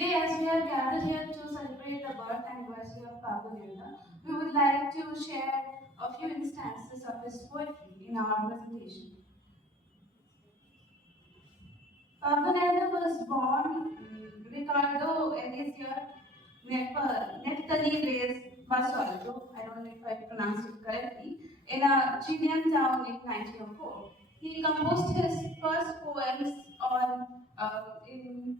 Today, as we are gathered here to celebrate the birth anniversary of Pablo Neruda, we would like to share a few instances of his poetry in our presentation. Pablo Neruda was born Ricardo Eliezer Neftali Reyes Basualdo, I don't know if I pronounced it correctly, in a Chilean town in 1904. He composed his first poems in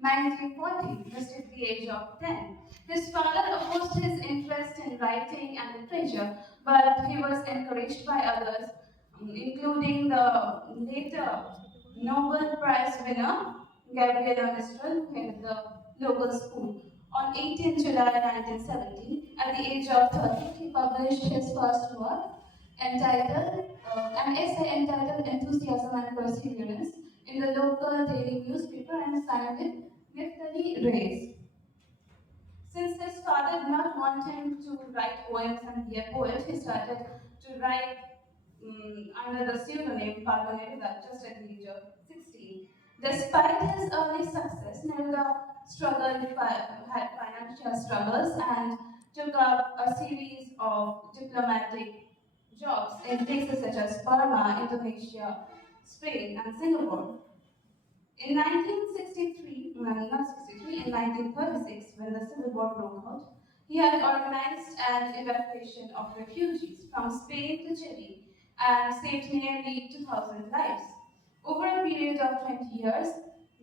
1940, just at the age of 10. His father opposed his interest in writing and literature, but he was encouraged by others, including the later Nobel Prize winner, Gabriela Mistral, who headed the local school. On 18 July 1970, at the age of 30, he published his first work, an essay entitled Enthusiasm and Perseverance, in the local daily newspaper and signed it Neftali Reyes. Since his father did not want him to write poems and be a poet, he started to write under the pseudonym Pablo Neruda just at the age of 16. Despite his early success, Neruda had financial struggles and took up a series of diplomatic jobs in places such as Burma, Indonesia, Spain, and Singapore. In 1963, not 63, in 1936, when the Civil War broke out, he had organized an evacuation of refugees from Spain to Chile and saved nearly 2,000 lives. Over a period of 20 years,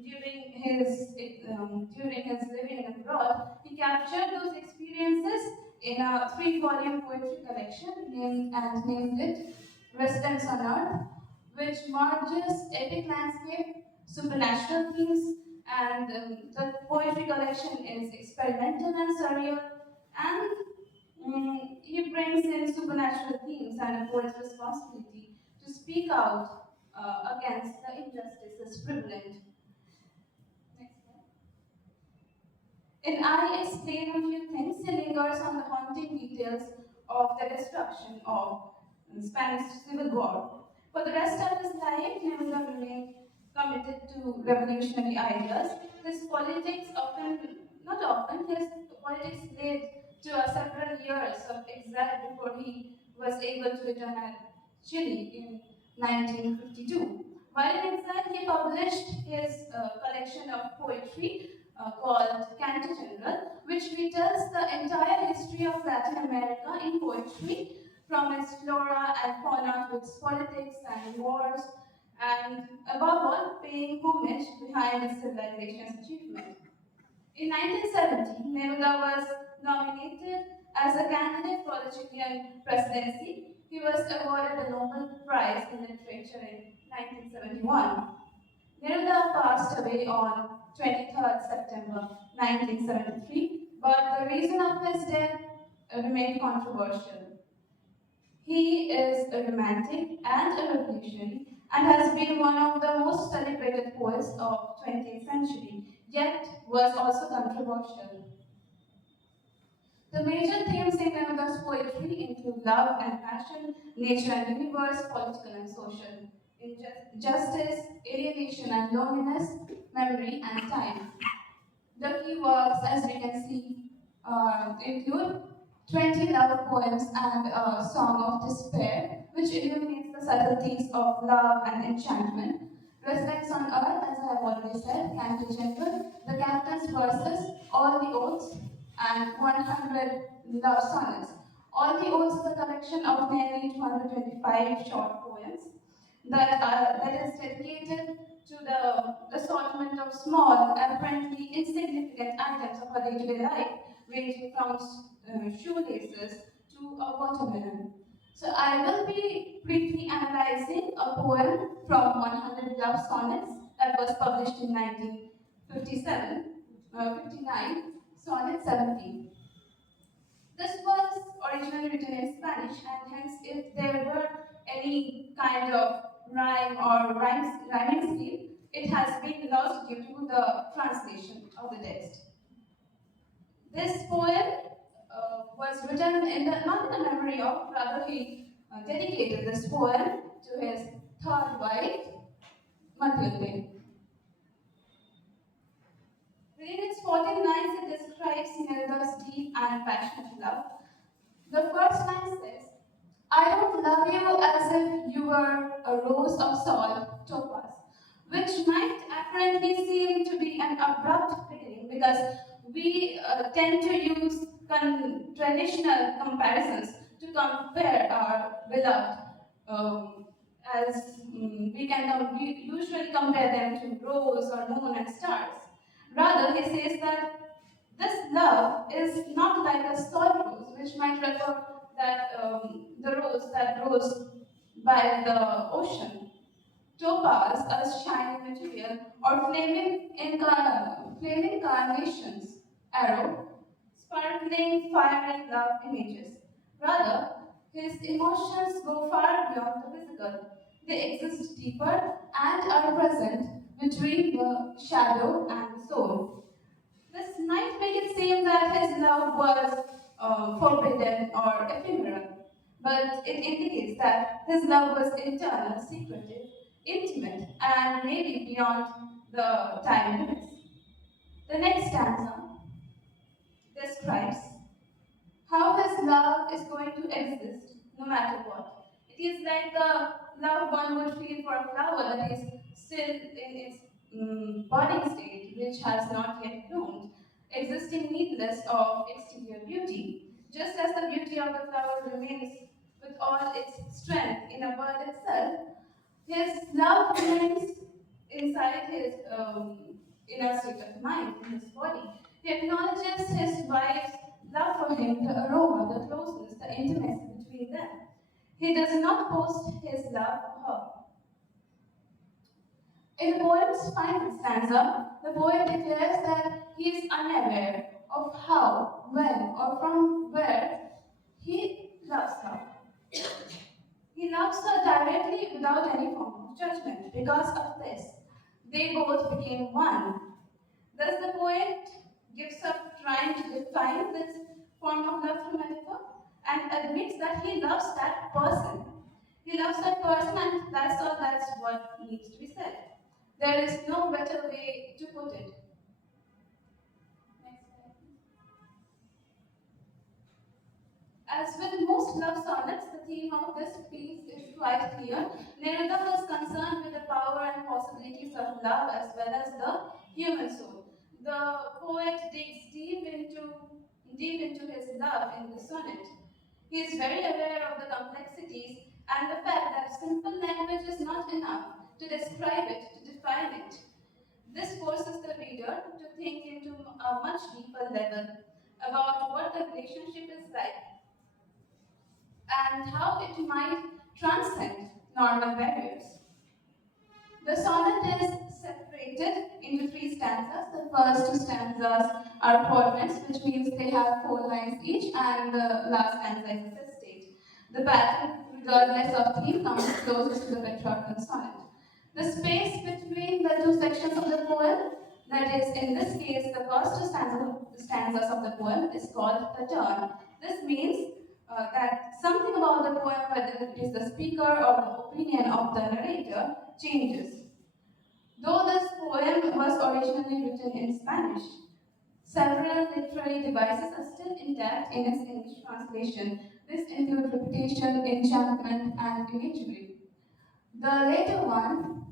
during his living abroad, he captured those experiences in a three-volume poetry collection named it Residence on Earth, which merges epic landscape, supernatural themes, and the poetry collection is experimental and surreal, and he brings in supernatural themes and a poet's responsibility to speak out against the injustices prevalent. Next slide. In I Explain a Few Things, he lingers on the haunting details of the destruction of the Spanish Civil War. For the rest of his life, Neruda remained committed to revolutionary ideas. His politics his politics led to several years of exile before he was able to return at Chile in 1952. While in exile, he published his collection of poetry called Canto General, which retells the entire history of Latin America in poetry, from its flora and fauna to its politics and wars, and above all, paying homage behind its civilization's achievement. In 1970, Neruda was nominated as a candidate for the Chilean presidency. He was awarded the Nobel Prize in Literature in 1971. Neruda passed away on 23rd September 1973, but the reason of his death remained controversial. He is a romantic and a revolutionary and has been one of the most celebrated poets of 20th century, yet was also controversial. The major themes in Neruda's poetry include love and passion, nature and universe, political and social, justice, alienation and loneliness, memory and time. The key works, as we can see, include 20 love poems and a song of despair, which illuminates the subtleties of love and enchantment. Residence on Earth, as I have already said, Canto General, the Captain's Verses, All the Oaths, and 100 Love Sonnets. All the Oaths is a collection of nearly 225 short poems that is dedicated to the assortment of small, apparently insignificant items of our day-to-day life, ranging from shoelaces to a watermelon. So I will be briefly analyzing a poem from 100 Love Sonnets that was published in 1959, Sonnet 17. This was originally written in Spanish, and hence, if there were any kind of rhyme or rhyming scheme, it has been lost due to the translation of the text. This poem was written not in the memory of, rather he dedicated this poem to his third wife, Matilde. Within its 14 lines it describes Neruda's deep and passionate love. The first line says, I don't love you as if you were a rose of salt topaz, which might apparently seem to be an abrupt beginning because we tend to use traditional comparisons to compare our beloved as we can we usually compare them to rose or moon and stars. Rather, he says that this love is not like a salt rose, which might refer that the rose that grows by the ocean. Topaz, a shiny material, or flaming carnations, arrow, sparkling fiery love images. Rather, his emotions go far beyond the physical. They exist deeper and are present between the shadow and the soul. This might make it seem that his love was forbidden or ephemeral, but it indicates that his love was internal, secretive, intimate, and maybe beyond the time limits. The next stanza describes how his love is going to exist no matter what. It is like the love one would feel for a flower that is still in its budding state, which has not yet bloomed, existing needless of exterior beauty. Just as the beauty of the flower remains with all its strength in a bud itself, his love remains inside his inner state of mind, in his body. He acknowledges his wife's love for him, the aroma, the closeness, the intimacy between them. He does not post his love for her. In the poem's final stanza, the poet declares that he is unaware of how, when, or from where he loves her. He loves her directly without any form of judgment. Because of this, they both became one. Thus, the poet gives up trying to define this form of love through metaphor and admits that he loves that person. He loves that person, and that's all, that's what needs to be said. There is no better way to put it. Next slide. As with most love sonnets, the theme of this piece is quite clear. Neruda was concerned with the power and possibilities of love as well as the human soul. The poet digs deep into his love in the sonnet. He is very aware of the complexities and the fact that simple language is not enough to describe it, to define it. This forces the reader to think into a much deeper level about what the relationship is like and how it might transcend normal barriers. The sonnet is separated into three stanzas. The first two stanzas are quatrains, which means they have 4 lines each, and the last stanza is a sestate. The pattern, regardless of theme, comes closest to the Petrarchan sonnet. The space between the two sections of the poem, that is, in this case, the first two stanzas of the poem, is called the turn. This means that something about the poem, whether it is the speaker or the opinion of the narrator, changes. Though this poem was originally written in Spanish, several literary devices are still intact in its English translation. This includes repetition, enchantment, and imagery. The later one,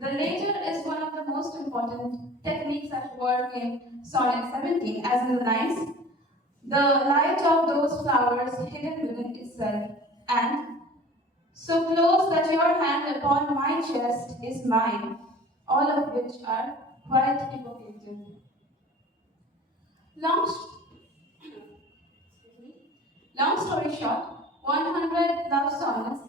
the later is one of the most important techniques at work in Sonnet 17, as in the lines, the light of those flowers hidden within itself, and so close that your hand upon my chest is mine, all of which are quite evocative. Long, long story short, 100 Love Sonnets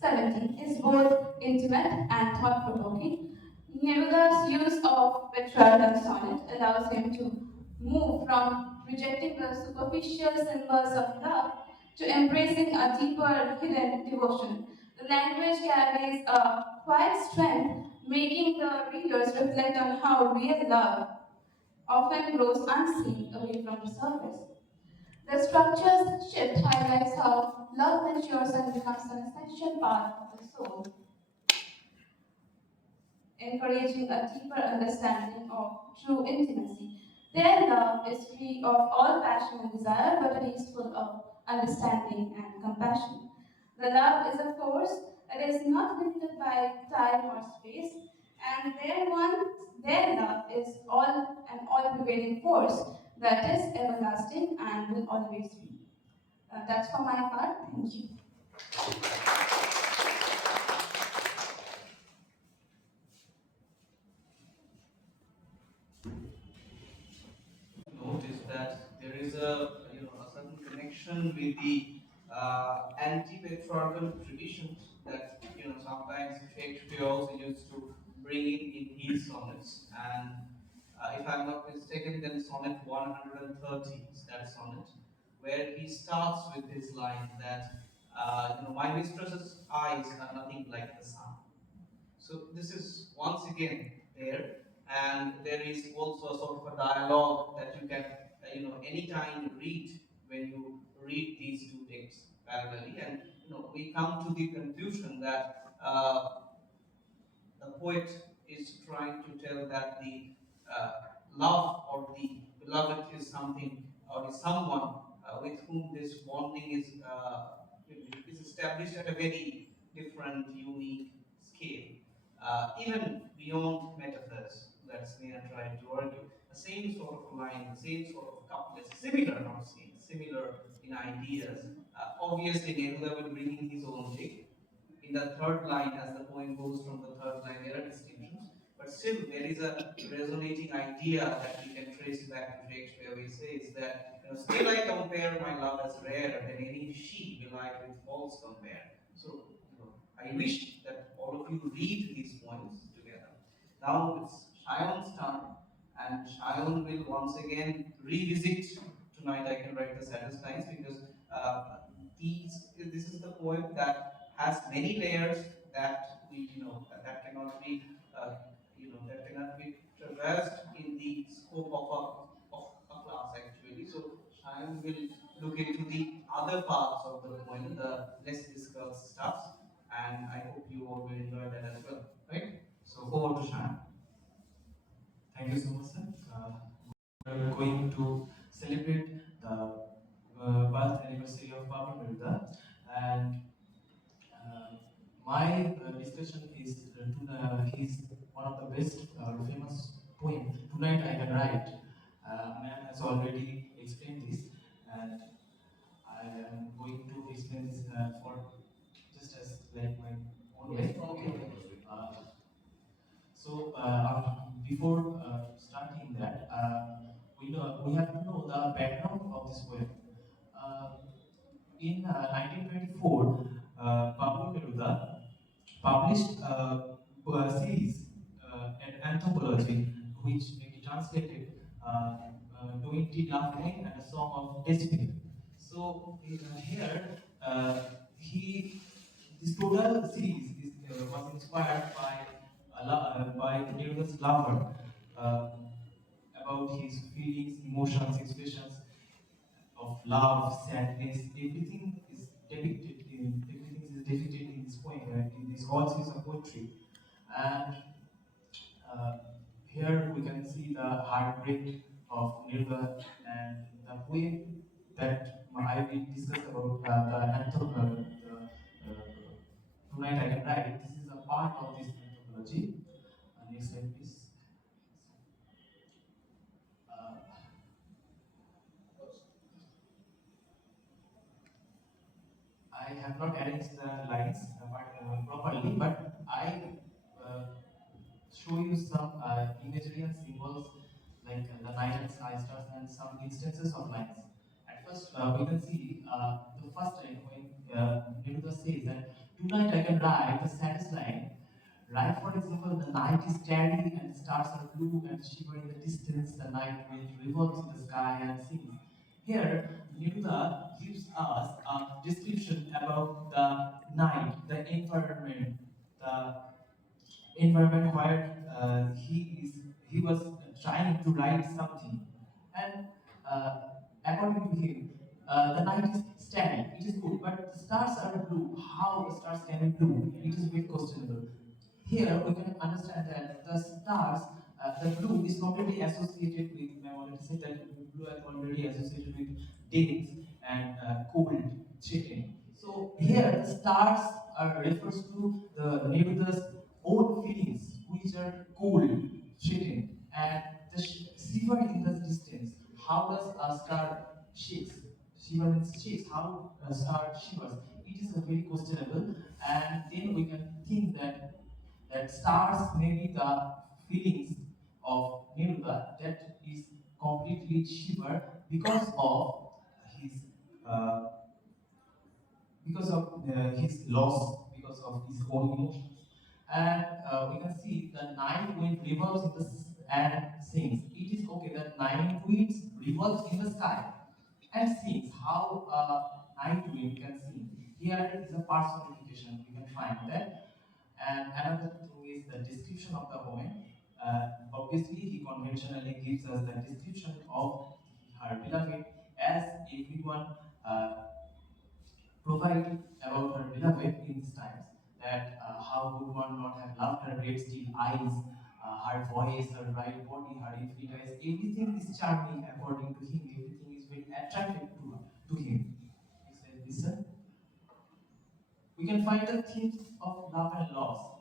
17 is both intimate and thought-provoking. Neruda's use of Petrarchan sonnet allows him to move from rejecting the superficial symbols of love to embracing a deeper hidden devotion. The language carries a quiet strength, making the readers reflect on how real love often grows unseen away from the surface. The structure's shift highlights how love matures and becomes an essential part of the soul. encouraging a deeper understanding of true intimacy. Their love is free of all passion and desire, but it is full of understanding and compassion. The love is a force that is not limited by time or space, and their love is an all prevailing force that is everlasting and will always be. That's for my part. Thank you. Notice that there is a certain connection with the anti-patriarchal traditions that sometimes Shakespeare also used to bring in his sonnets. And if I'm not mistaken, then sonnet 130 is that sonnet, where he starts with this line that my mistress's eyes are nothing like the sun. So this is once again there, and there is also a sort of a dialogue that you can, anytime read when you read these two texts parallelly, and we come to the conclusion that the poet is trying to tell that the uh, love or the beloved is something or is someone with whom this bonding is established at a very different, unique scale, even beyond metaphors that Sneha tried to argue. The same sort of line, the same sort of couplets, similar, not same, similar in ideas. Obviously, Neruda will bring in his own take, in the third line, as the poem goes from the third line, there are distinctions, but still there is a resonating idea that we can trace back to Shakespeare. He says that, still I compare my love as rarer than any she belike with false compare. So, I wish that all of you read these poems together. Now it's Shayan's turn, and Shayan will once again revisit Tonight I Can Write the Saddest Lines, because this is the poem that has many layers that that cannot be traversed in the scope of a class actually. So Shayan will look into the other parts of the poem, the less discussed stuff, and I hope you all will enjoy that as well. Right? So over to Shayan. Thank you so much, sir. We're going to celebrate the birth anniversary of Pablo Neruda, and my discussion is he's one of the best famous poem. Tonight I Can Write. Man has already explained this, and I am going to explain this for just as like my own way. Okay. Uh, before starting that, we have to know the background of this poem. Uh, in 1924, Pablo Neruda published a series, an anthology, which he translated 20 Laughing and a Song of Despair. So here, he this total series was inspired by Neruda's lover, uh, about his feelings, emotions, expressions of love, sadness. Everything is depicted in this poem. Right? In this whole series of poetry, and uh, here we can see the heartbreak of Neruda, and the poem that I will discuss about the anthem. Tonight I Can Write. This is a part of this anthology. Next slide, please. Uh, I have not arranged the lines properly, but I uh, show you some imagery and symbols like the night and sky stars and some instances of lines. At first, we can see the first line when Neruda says that tonight I can write the saddest line. Right, for example, the night is starry and the stars are blue and shiver in the distance. The night wind revolves in the sky and sings. Here, Neruda gives us a description about the night, the environment where he was trying to write something, and uh, according to him, the night is starry. It is good, but the stars are blue. How the stars can be blue? It is a bit questionable. Here we can understand that the stars, the blue is completely associated with, I already said that blue is already associated with dates and cold, chicken. So here the stars refers to the Neruda's own feelings, which are cold, chicken, and the shiver in the distance. How does a star shakes? Shiver means shakes. How a star shivers? It is a very questionable, and then we can think that stars may be the feelings of Neruda that is completely shiver his uh, because of his loss, because of his own emotions. And we can see the night wind revolves in the and sings. It is okay that night wind revolves in the sky and sings. How night wind can sing. Here is a personification. We can find that. And another thing is the description of the woman. Obviously, he conventionally gives us the description of her beloved as everyone uh, provide about her beloved in these times. That how would one not have loved her red steel eyes, her voice, her bright body, her infinite eyes. Everything is charming according to him. Everything is very attractive to him. He says, listen, we can find the themes of love and loss.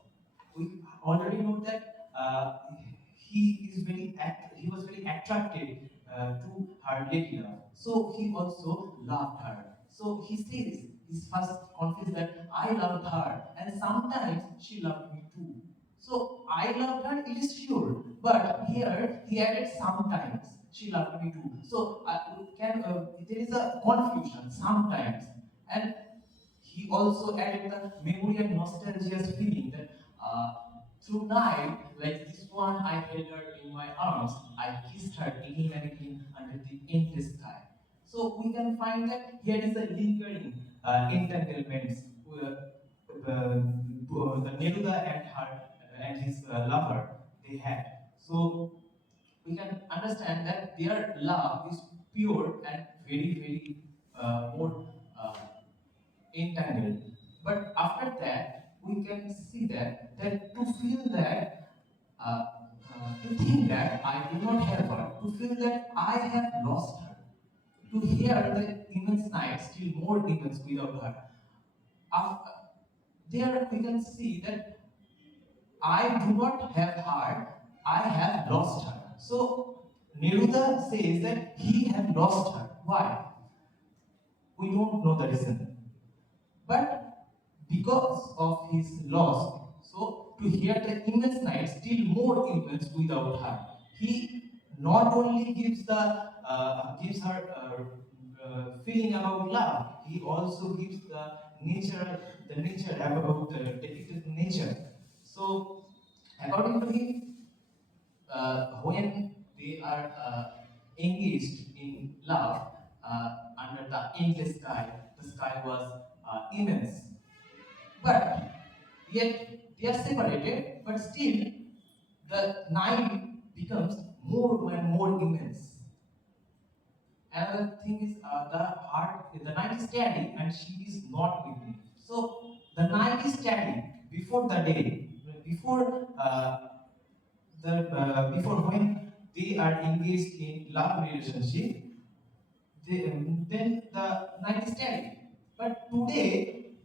We already know that he was very attracted to her lady love. So he also loved her. So he says, his first confess that I loved her, and sometimes she loved me too. So I loved her, it is sure. But here he added sometimes she loved me too. So there is a confusion sometimes. And he also added the memory and nostalgia's feeling that through night, like this one, I held her in my arms, I kissed her again and again under the endless sky. So we can find that here is a lingering entanglements. The Neruda and her and his lover they had. So we can understand that their love is pure and very more entangled. But after that, we can see that to feel that, to think that I do not have her, to feel that I have lost her, to hear the immense night still more immense without her. After, there we can see that I do not have her, I have lost her. So Neruda says that he has lost her. Why? We don't know the reason. But because of his loss, so to hear the immense night still more immense without her, he not only gives her feeling about love, he also gives the nature about the depicted nature. So according to him, when they are engaged in love under the endless sky, the sky was immense. But yet they are separated, but still the night becomes more and more immense. Another thing is the night is steady and she is not with me. So the night is steady before the day, before before when they are engaged in love relationship, then the night is steady. But today,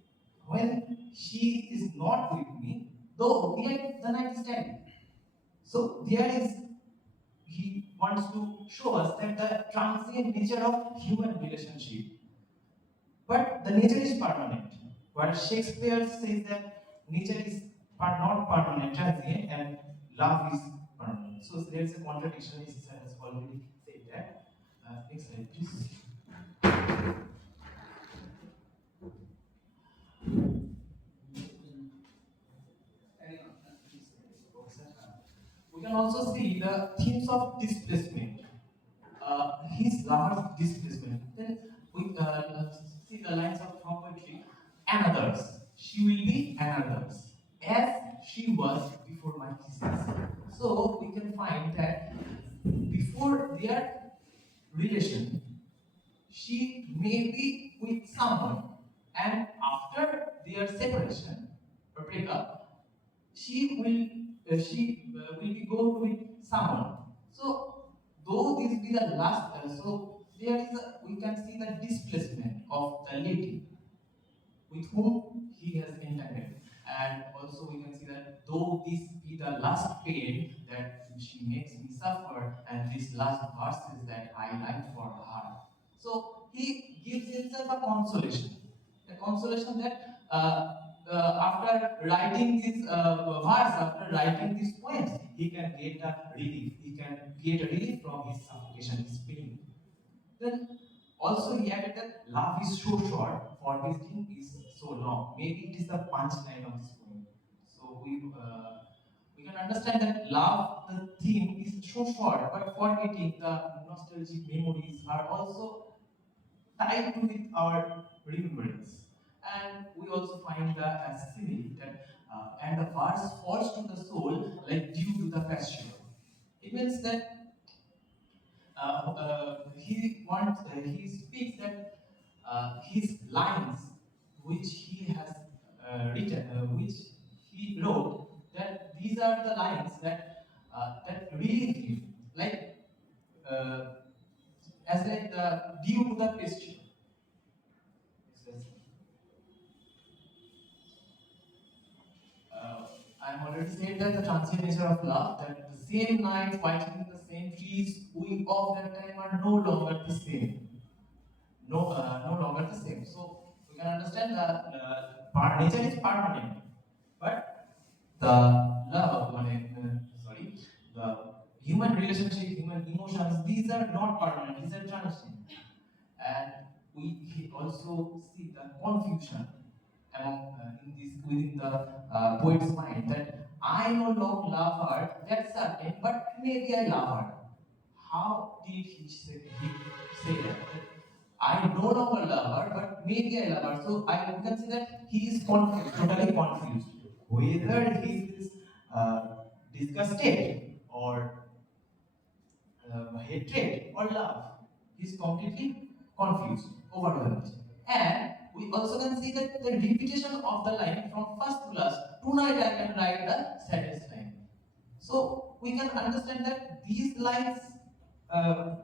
when she is not with me, though yet the night is steady. So there is he wants to show us that the transient nature of human relationship, but the nature is permanent. While Shakespeare says that nature is not permanent, transient, and love is permanent. So there is a contradiction. This has already said that. Next slide, please. We can also see the themes of displacement. His lover's displacement. Then we see the lines of from poetry. Another's. She will be another's. As she was before my kisses. So we can find that before their relation, she may be with someone, and after their separation or breakup, she will be go with someone. So though this be the last, so there is a, we can see the displacement of the lady with whom he has entangled. And also we can see that though this be the last pain that she makes me suffer, and this last verses that I write for her. So he gives himself a consolation that after writing this verse, after writing these poems, he can get a relief. He can get a relief from his suffocation, his pain. Then also he added that love is so short, forgetting is so long. Maybe it is the punchline of this poem. So we can understand that love, the theme is so short, but forgetting the nostalgic memories are also tied to with our remembrance. And we also find the simile that and the verse falls to the soul like dew to the pasture. It means that he speaks that his lines which he has written, which he wrote, that these are the lines that really him, like uh, as like the dew to the pasture. Uh, I'm already said that the transient nature of love, that the same night fighting the same trees, we of that time are no longer the same. No longer the same. So we can understand that nature is permanent, but the love, sorry, the human relationship, human emotions, these are not permanent. These are transient. And we also see the confusion among in this within the poet's mind that I no longer love her, that's certain, but maybe I love her. How did he say that? I no longer love her, but maybe I love her. So I can see that he is confused, totally confused. Whether he is disgusted or hatred or love. He's completely confused, overwhelmed. And we also can see that the repetition of the line from first to last. Tonight I can write the saddest line. So we can understand that these lines, uh,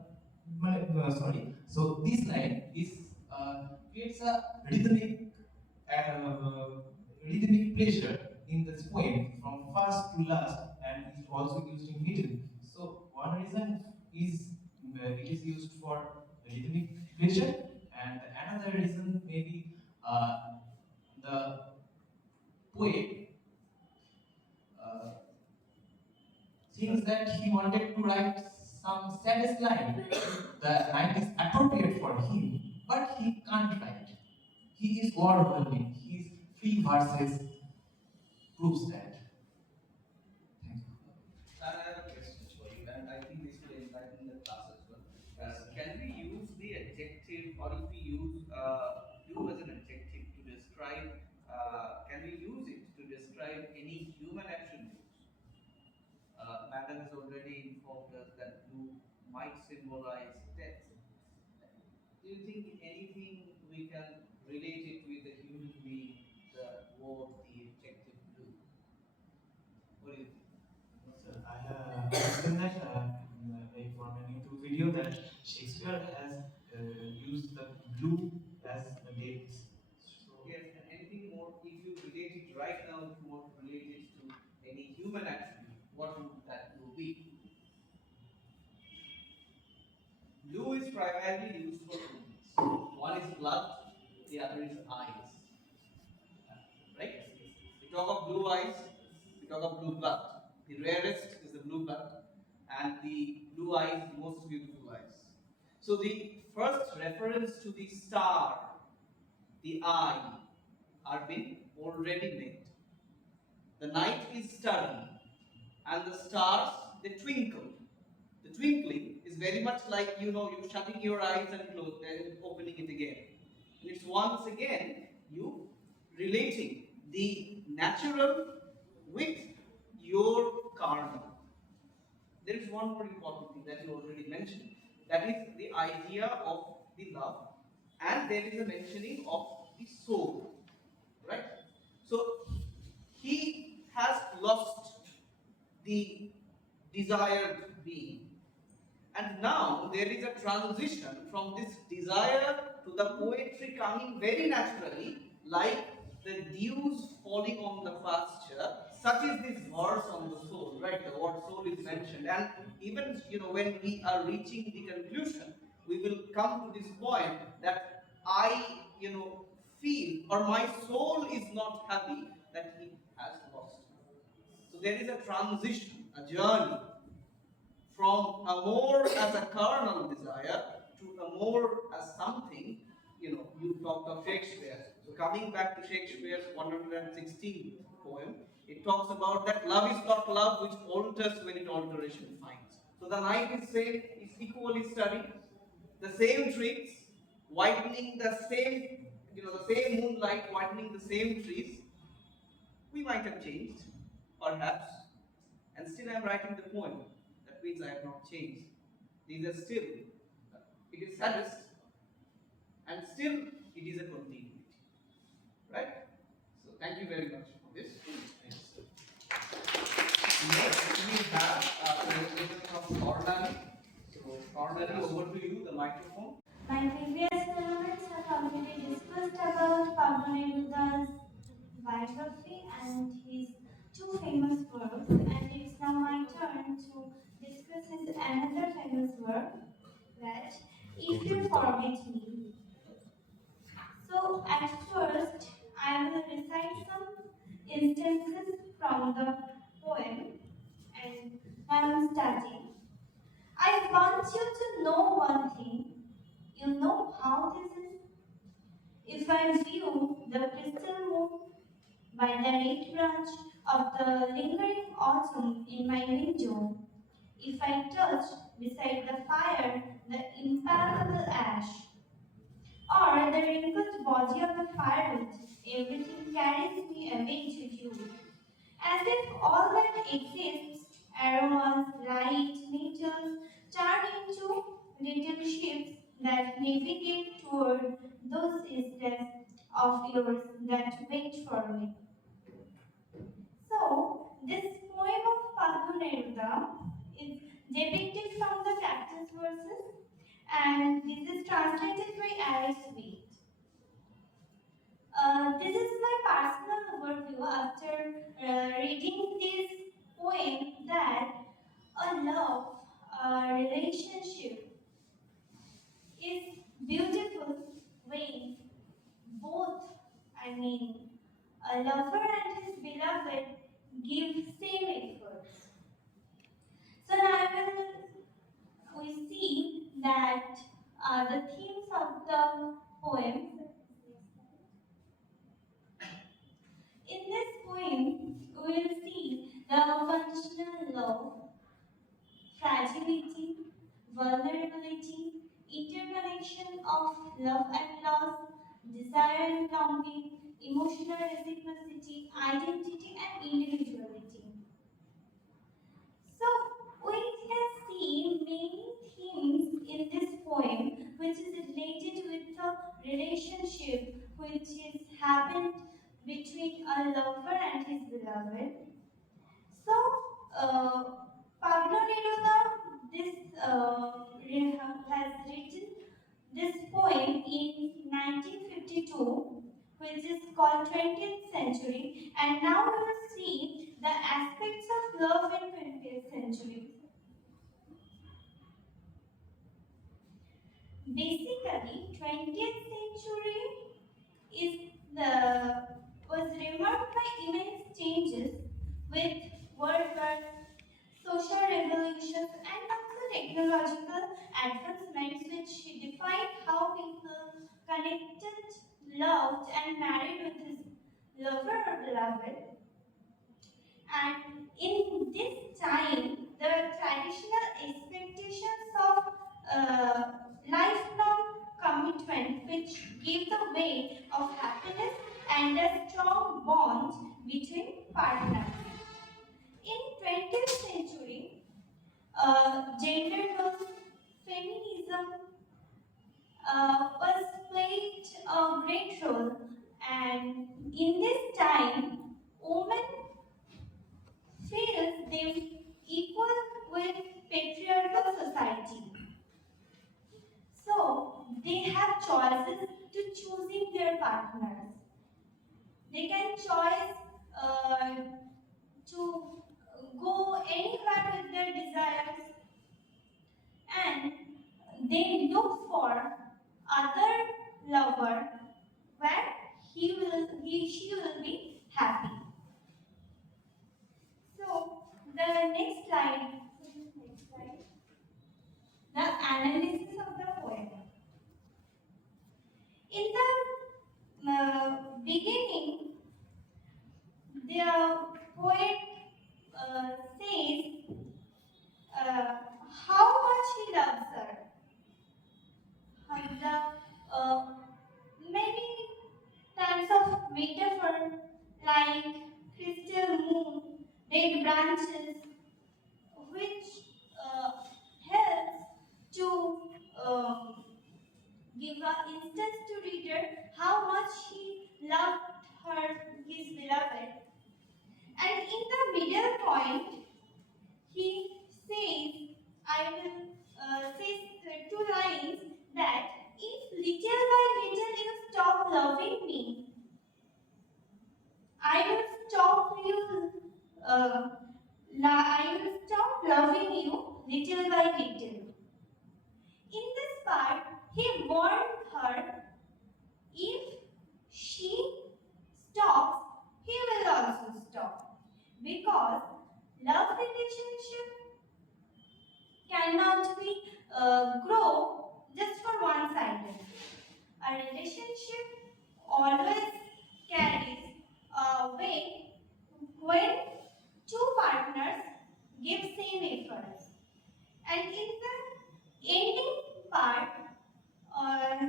sorry. So this line is creates a rhythmic pleasure in this poem from first to last, and is also used in middle. So one reason is it is used for rhythmic pleasure, and another reason maybe the poet uh, thinks that he wanted to write some saddest line. The line is appropriate for him, but he can't write. He is overwhelming. His free verses proves that. Thank you. I have a question for you, and I think this will enlighten the class as well. Can we use the adjective, or if we use do as an adjective to describe, can we use it to describe any human attributes? Madam has already informed us that blue might symbolize death. Do you think anything we can relate it with the human being, the word, the adjective blue? What do you think? So I have seen that from a YouTube video that Shakespeare has used the blue as a date. So Yes, and anything more, if you relate it right now, if you want to relate it to any human attribute, what would that blue be? Blue is primarily used for two things. One is blood, the other is eyes. Right? We talk of blue eyes, we talk of blue blood. The rarest is the blue blood, and the blue eyes, the most beautiful eyes. So the first reference to the star, the eye, are been already made. The night is starry, and the stars they twinkle. The twinkling is very much like you shutting your eyes and opening it again. And it's once again you relating the natural with your karma. There is one more important thing that you already mentioned. That is the idea of the love, and there is a mentioning of the soul, right? So he has lost the desired being. And now there is a transition from this desire to the poetry coming very naturally, like the dews falling on the pasture. Such is this verse on the soul, right? The word soul is mentioned, and even when we are reaching the conclusion, we will come to this point that I feel, or my soul is not happy that he has lost. So there is a transition, a journey from a more as a carnal desire to a more as something. You talked of Shakespeare. So coming back to Shakespeare's 116th poem, it talks about that love is not love which alters when it alteration finds. So the night is same, is equally studied, the same trees, whitening the same, the same moonlight whitening the same trees. We might have changed, perhaps, and still I am writing the poem. That means I have not changed. These are still, it is saddest, and still it is a continuity. Right? So thank you very much for this. Thanks. Next we have a presentation from Swarnali. So Swarnali, over to you, the microphone. My previous tournaments have already discussed about Pablo Neruda's biography and his two famous works, and it's now my turn to discuss his another famous work, that If You Forget Me. So at first, I will recite some instances from the poem, and now I'm starting. I want you to know one thing. You know how this is? If I view the crystal moon by the red branch of the lingering autumn in my window, if I touch beside the fire the impalpable ash, or the wrinkled body of the firewood, everything carries me away to you. As if all that exists, aromas, light, metals, turn into little ships that navigate toward those islands of yours that wait for me. So, this poem of Pablo Neruda is depicted from the practice verses, and this is translated by Alice Wade. This is my personal overview after reading this poem, that a love relationship is beautiful when both, I mean, a lover and his beloved give same efforts. So now we see that the themes of the poem. In this poem, we will see the unconditional love, fragility, vulnerability, interconnection of love and loss, desire and longing, emotional reciprocity, identity and individuality. So, we can see many themes in this poem which is related with the relationship which is happened between a lover and his beloved. So, Pablo Neruda has written this poem in 1952, which is called 20th century, and now we will see the aspects of love in 20th century. Basically, 20th century is was remarked by immense changes with world wars, social revolutions, and also technological advancements which defined how people connected, loved, and married with his lover or beloved. And in this time, the traditional expectations of lifelong commitment, which gave the way of happiness and a strong bond between partners. In 20th century, gender roles, feminism was played a great role, and in this time, women They can choose to go anywhere with their desires, and they look for other lover where she will be happy. So the next slide, the analysis of the poem. In the beginning, the poet says how much he loves her. And the many types of metaphor like crystal moon, dead branches, which helps to give an instance to reader how much he loved her, his beloved. And in the middle point, he says, I will say two lines that if little by little you stop loving me, I will stop you. I will stop loving you little by little. In this part, he warned her if she stops, he will also stop. Because love relationship cannot be grow just for one sided. A relationship always carries a way when two partners give same efforts. And in the ending part,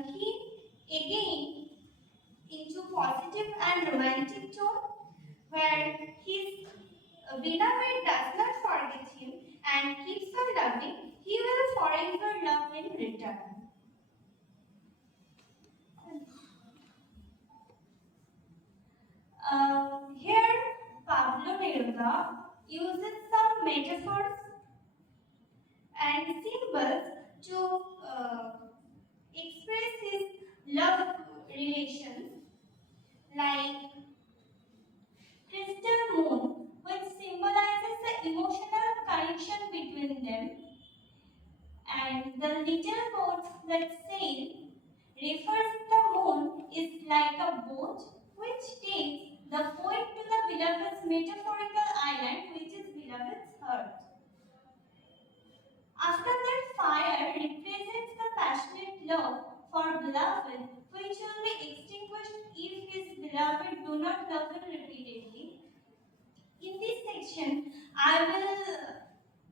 he again into positive and romantic tone where his beloved does not forget him and keeps on loving, he will forever love in return. Here, Pablo Neruda uses some metaphors and symbols to express his love relations, like crystal moon, which symbolizes the emotional connection between them, and the little boat that sail refers the moon is like a boat which takes the poet to the beloved's metaphorical island, which is beloved's heart. After that, fire represents the passionate love for beloved, which will be extinguished if his beloved do not love him repeatedly. In this section, I will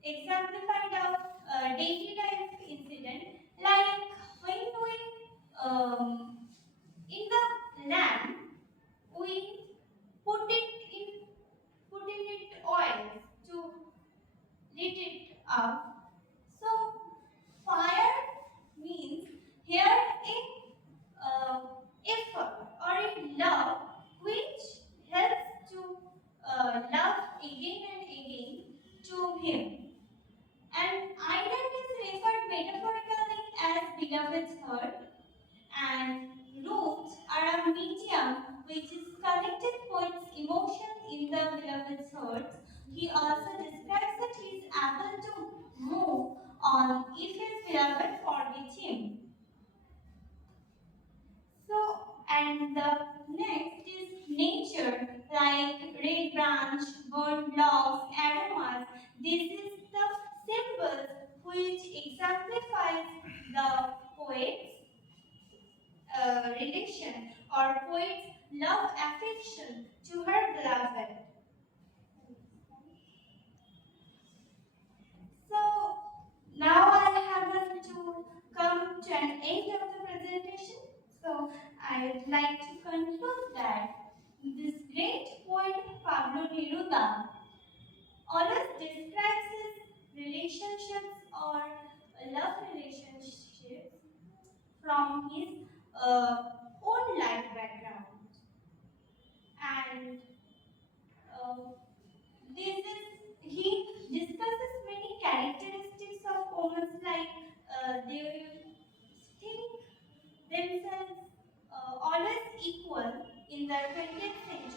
exemplify the daily life incident, like when we in the lamp we put it in oil to lit it up. So fire means here effort or a love which helps to love again and again to him. And island is referred metaphorically as beloved's heart, and roots are a medium which is connected poet's emotion in the beloved's heart. He also describes that he is able to move on if his beloved forgets him. So, and the next is nature, like red branch, burnt logs, aromas. This is the symbols which exemplifies the poet's relation or poet's love affection to her beloved. So now I have to come to an end of the presentation. So I'd like to conclude that this great poet Pablo Neruda always describes his relationships or love relationships from his own life background. And this is he discusses many characteristics of women like they think themselves always equal in the 20th century.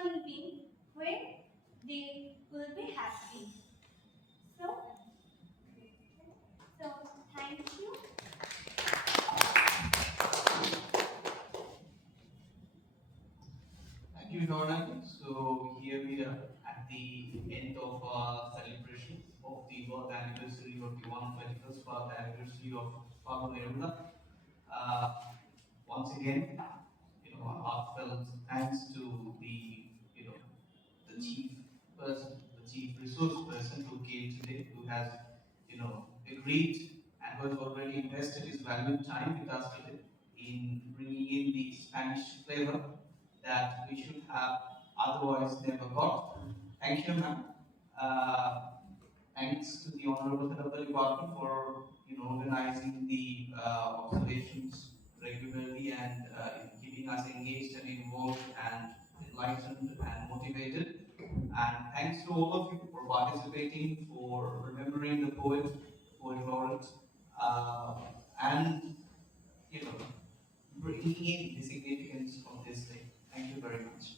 human being where they will be happy. So, thank you. Thank you, Jordan. So here we are at the end of our celebration of the birth anniversary of the 121st birth anniversary of Pablo Neruda. Uh, Once again, heartfelt thanks to the chief the chief resource person who came today, who has, agreed and who has already invested his valued time with us today in bringing in the Spanish flavor that we should have otherwise never got. Thank you, ma'am. Uh, Thanks to the Honorable Head of the Department for organizing the observations regularly and keeping us engaged and involved and enlightened and motivated. And thanks to all of you for participating, for remembering the poet laureate, and you know bringing in the significance of this day. Thank you very much.